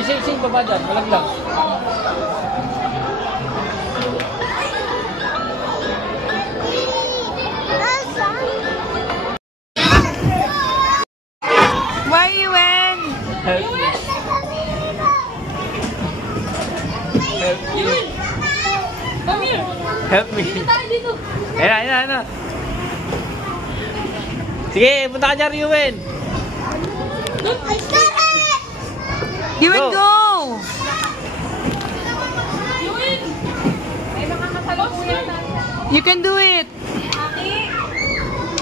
May sing-sing pa ba dyan? Malaglag. Why you win? Help me. Help me. Come here. Help me. Dito tayo dito. Ayan. Sige, punta ka dyan, Riwen. Ewan, go! Yun. May mga kasalukuyan na. You can do it!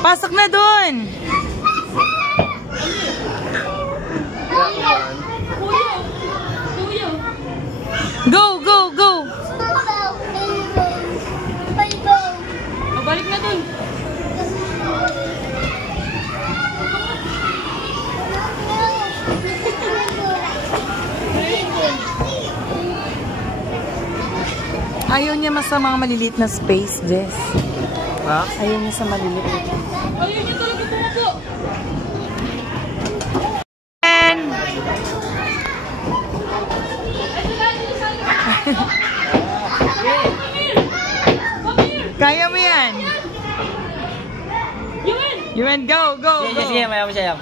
Pasok na dun! Kuya. Go, go, go! Balik na dun. Ayaw niya mas sa mga maliliit na space, Jess. Ha? Ayaw niya sa maliliit. Ayun niya talaga tumapo. And... Kaya mo yan! Yun, go, go, go! Sige, maya mo siya.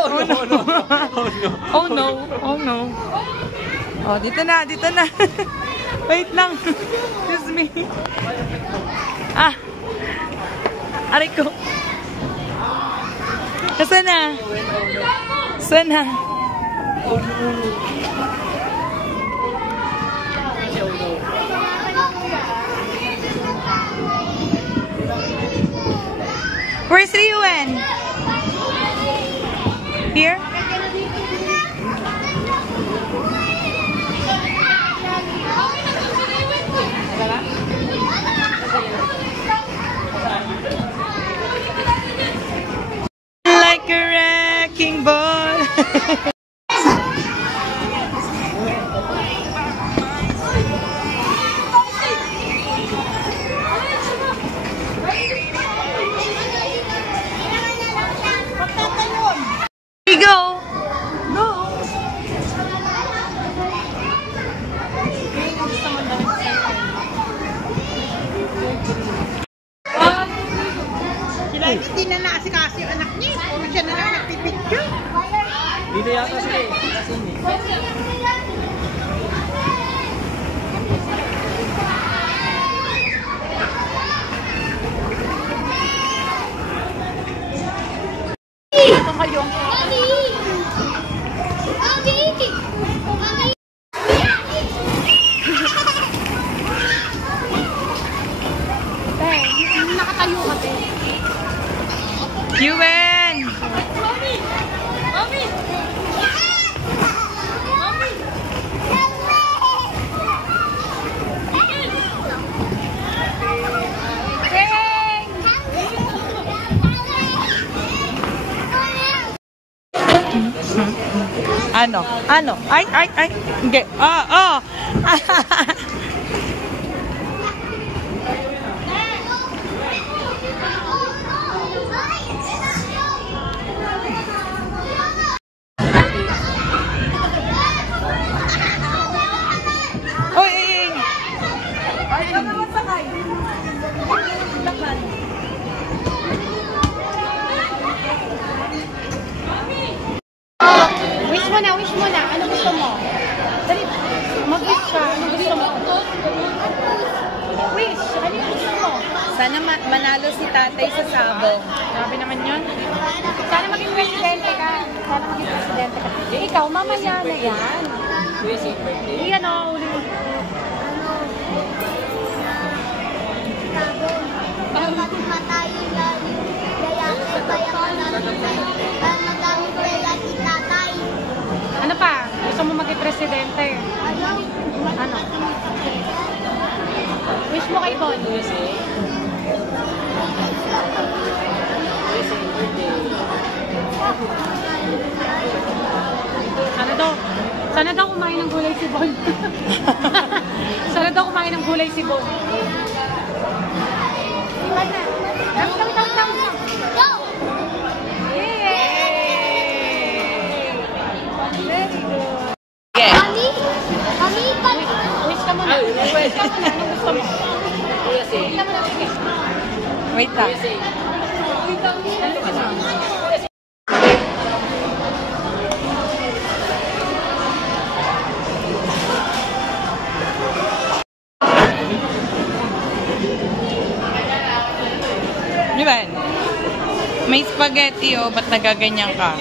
Oh no! Oh no! Oh no! Oh, dito na! Wait lang! Excuse me! Ah! Aray ko! Nasaan na? Saan na? Where's Riwen? Here? Like a wrecking ball. Here you go. Hindi na naasikaso yung anak niya. Puro siya na lang nagpipicture. Dito yata siya eh. Kasi hindi. Ito kayo. Nakatayo kasi. You win! Mami! Mami! Mami! Ano? Ay! Hindi. Wish mo na. Ano gusto mo? Dali, mag-wish ka. Ano gusto mo? Wish. Ano gusto mo? Sana manalo si tatay sa sabong. Grabe naman yun. Sana maging presidente ka. Ikaw, mamaya na yan. Iyan o, uli mo. Ano pa? Gusto mo maging presidente? Ano? Wish mo kay Bon. Sana daw kumain ng gulay si Bon. Sana daw kumain ng gulay si Bon. Iba na. Tam. Go! Yay! Very good. Gusto mo. Tignan mo na, sige. Wait lang. Diba? May spaghetti, oh. Ba't nagaganyan ka?